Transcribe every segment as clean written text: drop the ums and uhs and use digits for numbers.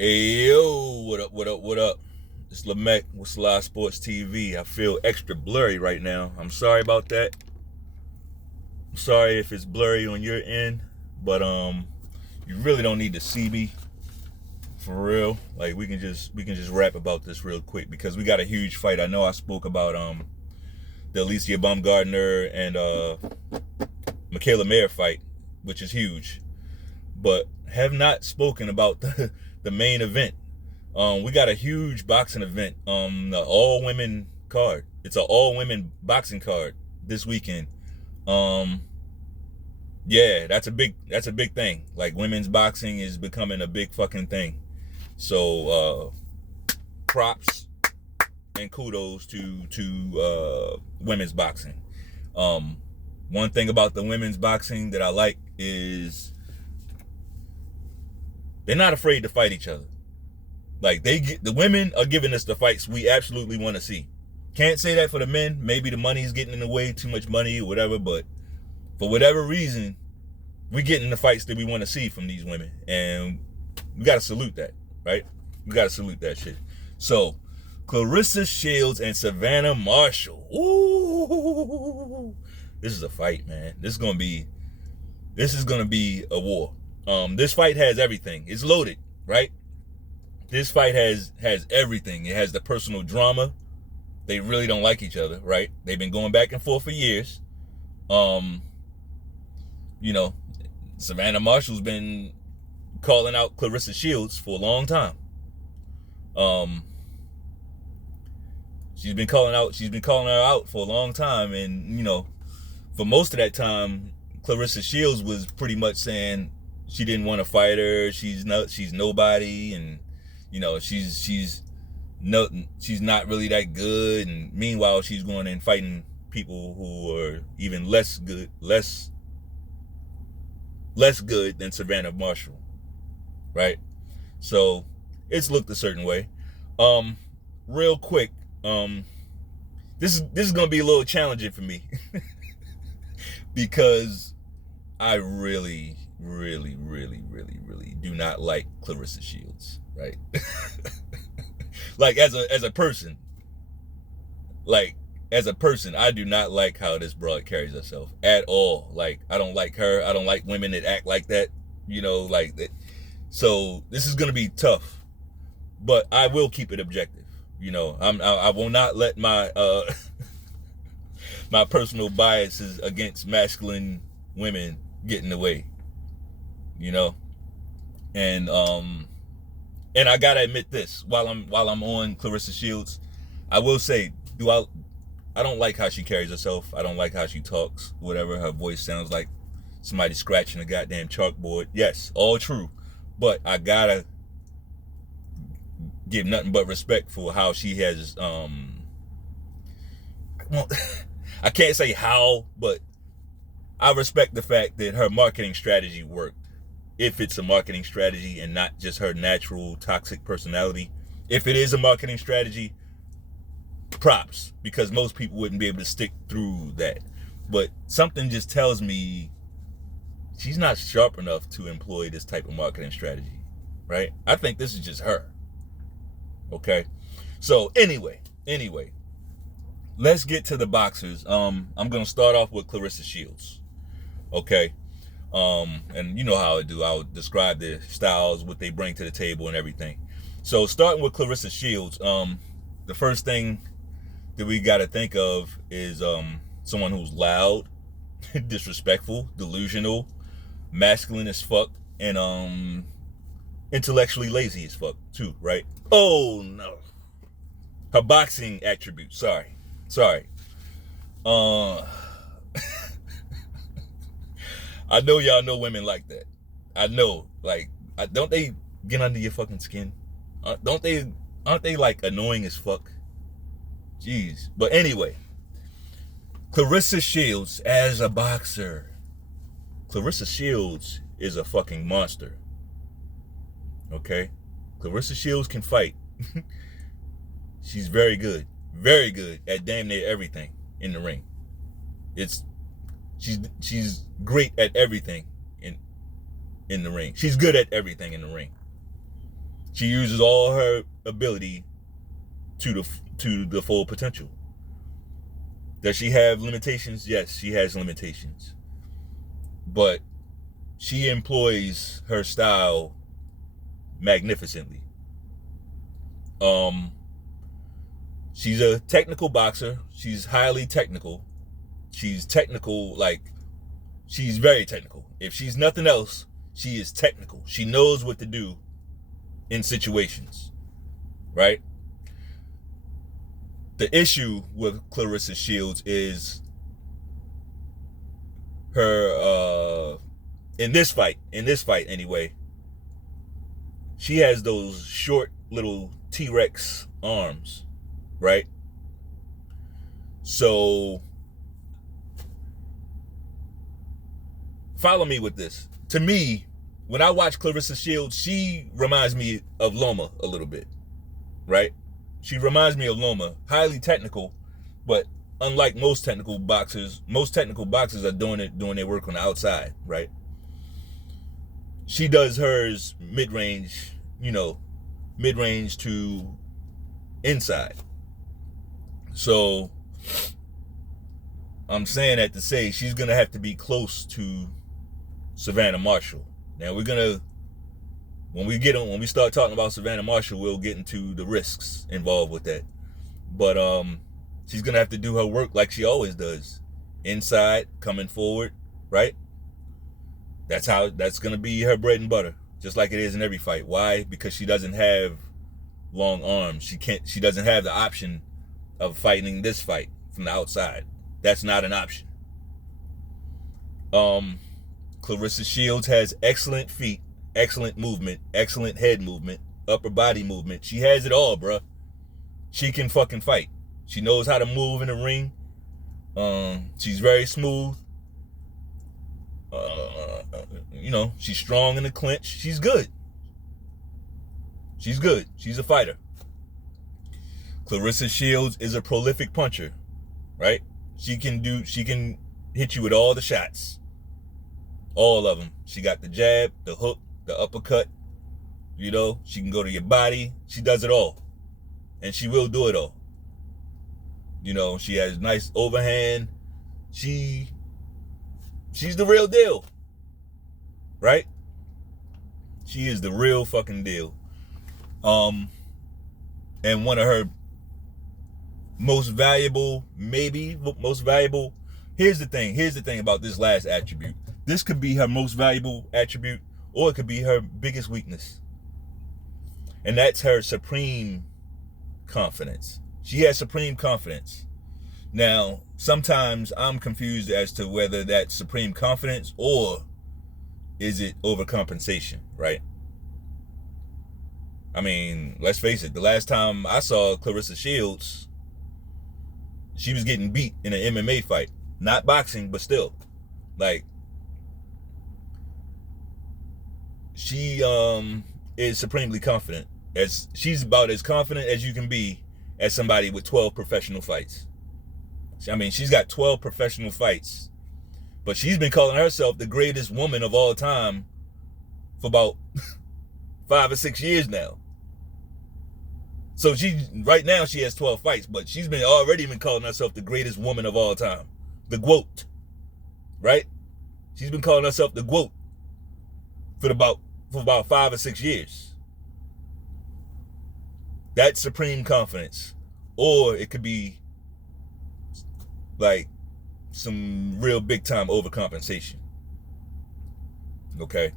Hey yo, what up, what up, what up? It's Lemekh with selahsportstv. I feel extra blurry right now. I'm sorry about that. I'm sorry if it's blurry on your end, but you really don't need to see me for real. Like we can just rap about this real quick because we got a huge fight. I know I spoke about the Alicia Baumgardner and Michaela Mayer fight, which is huge, but have not spoken about the main event. We got a huge boxing event, the all women card. It's an all women boxing card this weekend. Um, yeah, that's a big thing. Like women's boxing is becoming a big fucking thing. So props and kudos to women's boxing. Um, One thing about the women's boxing that I like is they're not afraid to fight each other. Like the women are giving us the fights we absolutely want to see. Can't say that for the men. Maybe the money's getting in the way, too much money or whatever. But for whatever reason, we're getting the fights that we want to see from these women, and we gotta salute that, right? We gotta salute that shit. So, Clarissa Shields and Savannah Marshall. Ooh, this is a fight, man. This is gonna be a war. This fight has everything. It's loaded, right? This fight has everything. It has the personal drama. They really don't like each other, right? They've been going back and forth for years. Um, you know, Savannah Marshall's been calling out Clarissa Shields for a long time. Um, she's been calling her out for a long time, and for most of that time, Clarissa Shields was pretty much saying she didn't want to fight her. She's nobody, and she's not really that good. And meanwhile, she's going and fighting people who are even less good than Savannah Marshall, right? So it's looked a certain way. Real quick, this is gonna be a little challenging for me because I really, really, really, really, really do not like Clarissa Shields, right? Like as a person, I do not like how this broad carries herself at all. Like, I don't like her. I don't like women that act like that, like that. So this is gonna be tough, but I will keep it objective. I will not let my my personal biases against masculine women get in the way. You know, and I gotta admit this while I'm on Clarissa Shields, I will say, I don't like how she carries herself. I don't like how she talks. Whatever, her voice sounds like somebody scratching a goddamn chalkboard. Yes, all true, but I gotta give nothing but respect for how she has. Well, I can't say how, but I respect the fact that her marketing strategy worked. If it's a marketing strategy and not just her natural toxic personality. If it is a marketing strategy, props, because most people wouldn't be able to stick through that. But something just tells me she's not sharp enough to employ this type of marketing strategy, right? I think this is just her. Okay. So anyway, let's get to the boxers. I'm gonna start off with Clarissa Shields. Okay. And you know how I do. I'll describe their styles, what they bring to the table, and everything. So starting with Clarissa Shields, the first thing that we got to think of is someone who's loud, disrespectful, delusional, masculine as fuck, and intellectually lazy as fuck too, right? Oh no, her boxing attributes. Sorry. Uh, I know y'all know women like that. I know, like, don't they get under your fucking skin? Aren't they like annoying as fuck? Jeez. But anyway, Clarissa Shields as a boxer. Clarissa Shields is a fucking monster. Okay? Clarissa Shields can fight. She's very good at damn near everything in the ring. She's great at everything in the ring. She's good at everything in the ring. She uses all her ability to the full potential. Does she have limitations? Yes, she has limitations. But she employs her style magnificently. She's a technical boxer. She's highly technical. She's technical, like, she's very technical. If she's nothing else, she is technical. She knows what to do in situations, right? The issue with Clarissa Shields is her, in this fight anyway, she has those short little T-Rex arms, right? So follow me with this. To me, when I watch Clarissa Shields, she reminds me of Loma a little bit, right? She reminds me of Loma, highly technical, but unlike most technical boxers are doing their work on the outside, right? She does hers mid-range, mid-range to inside. So I'm saying that to say she's gonna have to be close to Savannah Marshall. Now when we start talking about Savannah Marshall, we'll get into the risks involved with that. But she's gonna have to do her work like she always does, inside, coming forward, right? That's gonna be her bread and butter, just like it is in every fight. Why? Because she doesn't have long arms. She doesn't have the option of fighting this fight from the outside. That's not an option. Clarissa Shields has excellent feet, excellent movement, excellent head movement, upper body movement. She has it all, bruh. She can fucking fight. She knows how to move in the ring. She's very smooth. She's strong in the clinch. She's good. She's a fighter. Clarissa Shields is a prolific puncher, right? She can hit you with all the shots. All of them. She got the jab, the hook, the uppercut. She can go to your body. She does it all. And she will do it all. She has nice overhand. She's the real deal. Right? She is the real fucking deal. And one of her most valuable, here's the thing about this last attribute. This could be her most valuable attribute, or it could be her biggest weakness. And that's her supreme confidence. She has supreme confidence. Now, sometimes I'm confused as to whether that's supreme confidence or is it overcompensation, right? I mean, let's face it, the last time I saw Clarissa Shields, she was getting beat in an MMA fight. Not boxing, but still. Like, she is supremely confident. She's about as confident as you can be as somebody with 12 professional fights. I mean, she's got 12 professional fights, but she's been calling herself the greatest woman of all time for about 5 or 6 years now. So right now she has 12 fights, but she's already been calling herself the greatest woman of all time. The GOAT, right? She's been calling herself the GOAT for about 5 or 6 years. That's supreme confidence. Or it could be like some real big time overcompensation. Okay.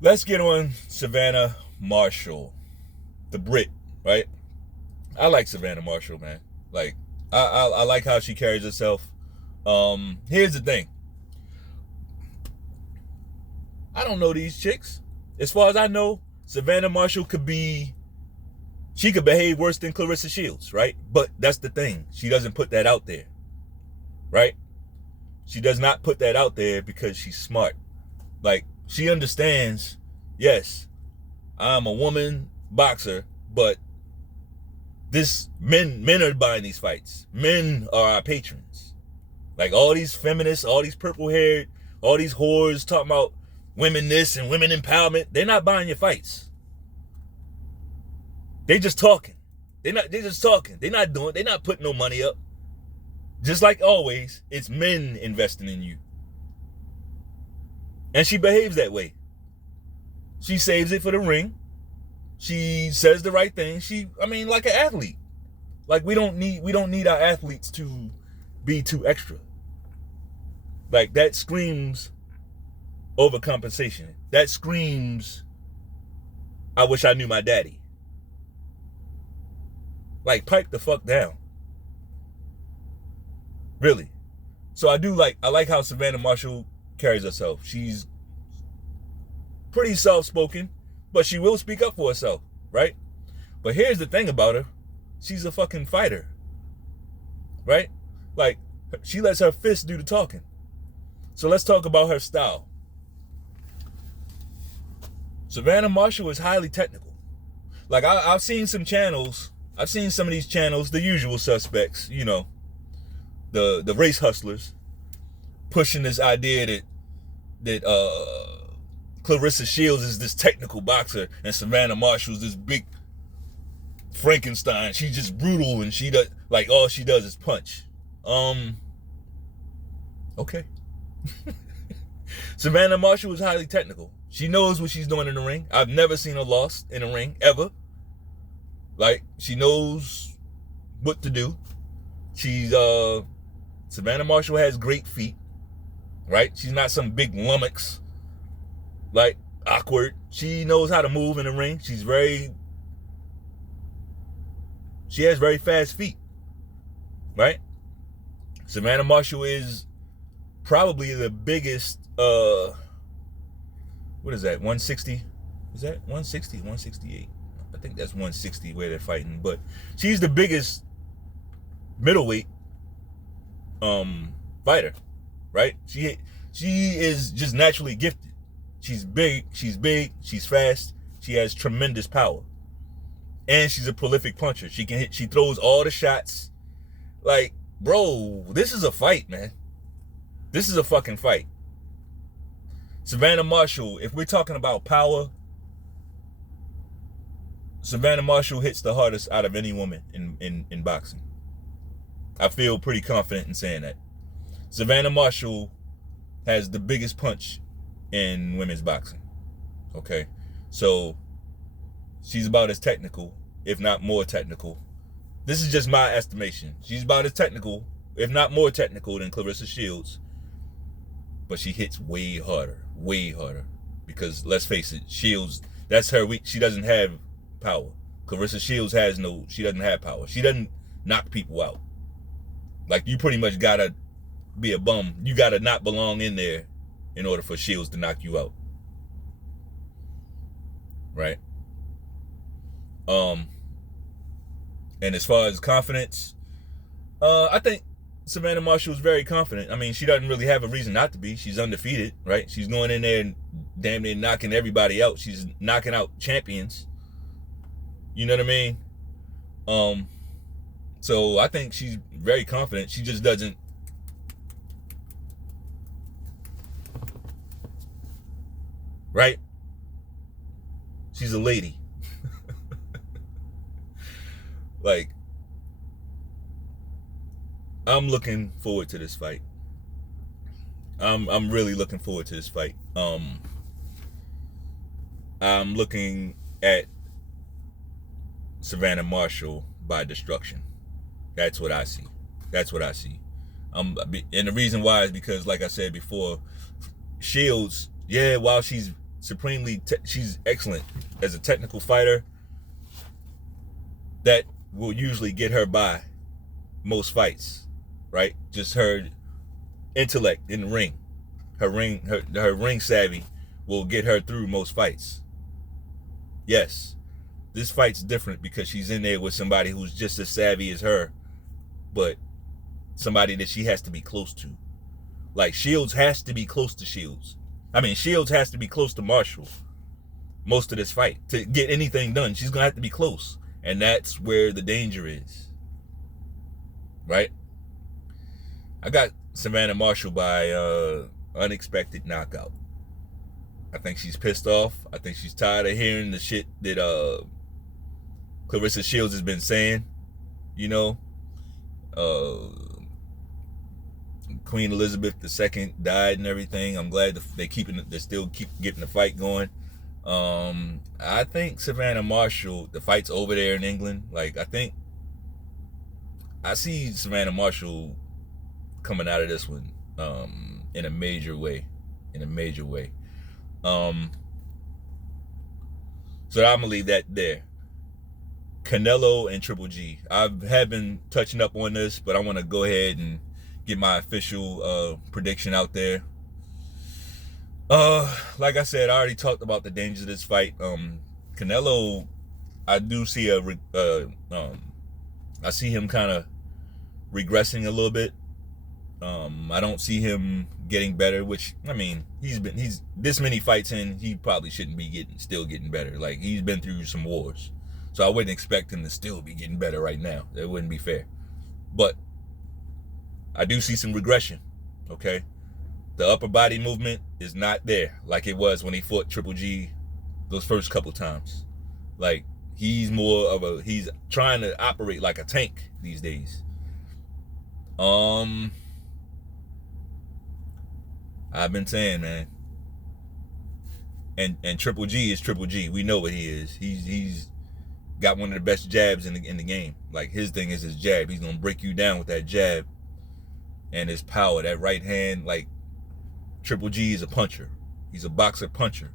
Let's get on Savannah Marshall, the Brit, right? I like Savannah Marshall, man. Like, I like how she carries herself. Here's the thing. I don't know these chicks. As far as I know, Savannah Marshall she could behave worse than Clarissa Shields, right? But that's the thing. She doesn't put that out there, right? She does not put that out there because she's smart. Like, she understands, yes, I'm a woman boxer, but men are buying these fights. Men are our patrons. Like, all these feminists, all these purple-haired, all these whores talking about women this and women empowerment, they're not buying your fights. They just talking. They're just talking. They're not putting no money up. Just like always, it's men investing in you. And she behaves that way. She saves it for the ring. She says the right thing. Like an athlete. Like we don't need our athletes to be too extra. Like that screams overcompensation. That screams, I wish I knew my daddy. Like, pipe the fuck down. Really. So I like how Savannah Marshall carries herself. She's pretty soft-spoken, but she will speak up for herself, right? But here's the thing about her. She's a fucking fighter, right? Like, she lets her fists do the talking. So let's talk about her style. Savannah Marshall is highly technical. Like, I've seen some channels. I've seen some of these channels, the usual suspects, you know, the race hustlers, pushing this idea that Clarissa Shields is this technical boxer and Savannah Marshall's this big Frankenstein. She's just brutal and she does, like, all she does is punch. Okay. Savannah Marshall is highly technical. She knows what she's doing in the ring. I've never seen her lost in the ring, ever. Like, she knows what to do. Savannah Marshall has great feet, right? She's not some big Lemekh, like, awkward. She knows how to move in the ring. She has very fast feet, right? Savannah Marshall is probably the biggest, what is that, 160? Is that 160? 168? I think that's 160 where they're fighting. But she's the biggest middleweight fighter, right? She is just naturally gifted. She's big, she's fast, she has tremendous power. And she's a prolific puncher. She throws all the shots. Like, bro, this is a fight, man. This is a fucking fight. Savannah Marshall, if we're talking about power, Savannah Marshall hits the hardest out of any woman in boxing. I feel pretty confident in saying that. Savannah Marshall has the biggest punch in women's boxing. Okay? So, she's about as technical, if not more technical. This is just my estimation. She's about as technical, if not more technical, than Clarissa Shields. But she hits way harder. Because, let's face it, Shields, that's her weak. She doesn't have power. Clarissa Shields she doesn't have power. She doesn't knock people out. Like, you pretty much gotta be a bum. You gotta not belong in there in order for Shields to knock you out. Right? And as far as confidence, I think Savannah Marshall is very confident. I mean, she doesn't really have a reason not to be. She's undefeated, right? She's going in there and damn near knocking everybody out. She's knocking out champions. You know what I mean? So I think she's very confident. She just doesn't. Right? She's a lady. Like, I'm looking forward to this fight. I'm really looking forward to this fight. I'm looking at Savannah Marshall by destruction. That's what I see. And the reason why is because, like I said before, Shields, yeah, while she's she's excellent as a technical fighter, that will usually get her by most fights, right? Just her intellect in the ring, her ring savvy will get her through most fights. Yes, this fight's different because she's in there with somebody who's just as savvy as her, but somebody that she has to be close to. Like, Shields has to be close to Shields. I mean, Shields has to be close to Marshall most of this fight. To get anything done, she's going to have to be close. And that's where the danger is. Right? I got Savannah Marshall by unexpected knockout. I think she's pissed off. I think she's tired of hearing the shit that Clarissa Shields has been saying, you know, Queen Elizabeth II died and everything. I'm glad they still keep getting the fight going. I think Savannah Marshall, the fight's over there in England. Like, I see Savannah Marshall coming out of this one in a major way. So I'm gonna leave that there. Canelo and Triple G. I have been touching up on this, but I want to go ahead and get my official prediction out there. Like I said, I already talked about the dangers of this fight. Canelo, I do see I see him kind of regressing a little bit. I don't see him getting better, which, I mean, he's this many fights in, he probably shouldn't be still getting better. Like, he's been through some wars. So I wouldn't expect him to still be getting better right now. That wouldn't be fair. But I do see some regression, okay? The upper body movement is not there like it was when he fought Triple G those first couple times. Like, he's trying to operate like a tank these days. I've been saying, man. And Triple G is Triple G. We know what he is. He's got one of the best jabs in the game. Like, his thing is his jab. He's gonna break you down with that jab and his power. That right hand, like, Triple G is a puncher. He's a boxer puncher,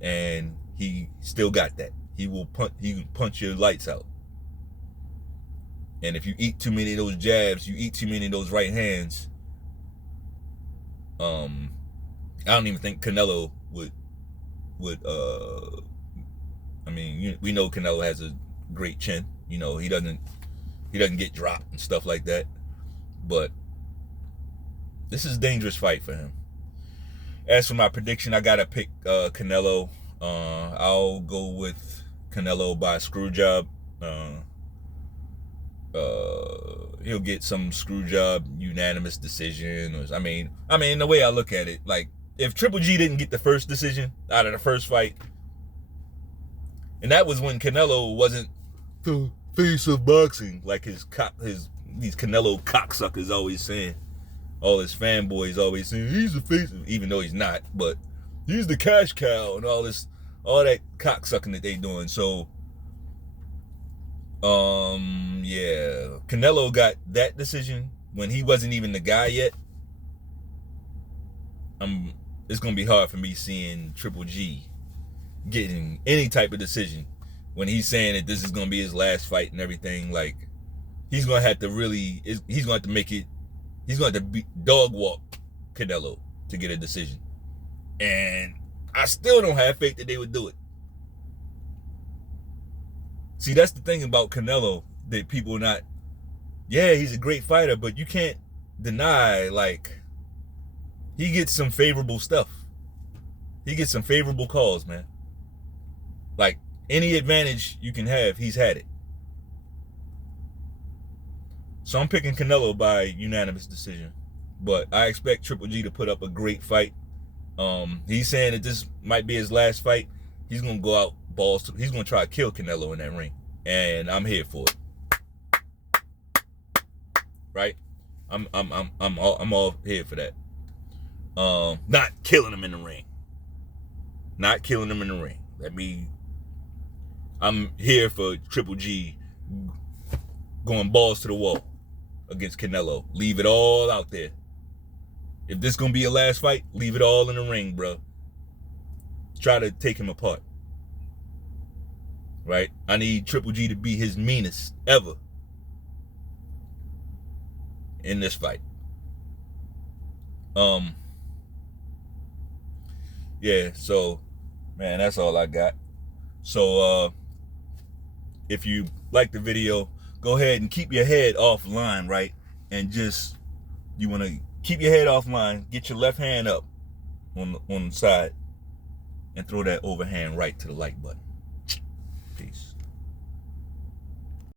and he still got that. He can punch your lights out. And if you eat too many of those jabs, you eat too many of those right hands. I don't even think Canelo would. I mean, we know Canelo has a great chin. You know, he doesn't get dropped and stuff like that. But this is a dangerous fight for him. As for my prediction, I gotta pick Canelo. I'll go with Canelo by screw job. He'll get some screw job unanimous decision. I mean, the way I look at it, like, if Triple G didn't get the first decision out of the first fight, and that was when Canelo wasn't the face of boxing, like these Canelo cocksuckers always saying, all his fanboys always saying he's the face of, even though he's not, but he's the cash cow and all that cocksucking that they doing. So, yeah, Canelo got that decision when he wasn't even the guy yet. It's gonna be hard for me seeing Triple G getting any type of decision when he's saying that this is gonna be his last fight and everything. Like, he's gonna have to dog walk Canelo to get a decision, and I still don't have faith that they would do it. See, that's the thing about Canelo that people are not. Yeah, he's a great fighter, but you can't deny, like, he gets some favorable stuff. He gets some favorable calls, man. Like, any advantage you can have, he's had it. So I'm picking Canelo by unanimous decision. But I expect Triple G to put up a great fight. He's saying that this might be his last fight. He's gonna go out balls. He's gonna try to kill Canelo in that ring, and I'm here for it. Right? I'm all here for that. Not killing him in the ring. Not killing him in the ring. I'm here for Triple G going balls to the wall against Canelo. Leave it all out there. If this gonna be your last fight, leave it all in the ring, bro. Try to take him apart. Right? I need Triple G to be his meanest ever in this fight. Yeah, so, man, that's all I got. So, if you like the video, go ahead and keep your head offline, right? And you want to keep your head offline, get your left hand up on the side, and throw that overhand right to the like button.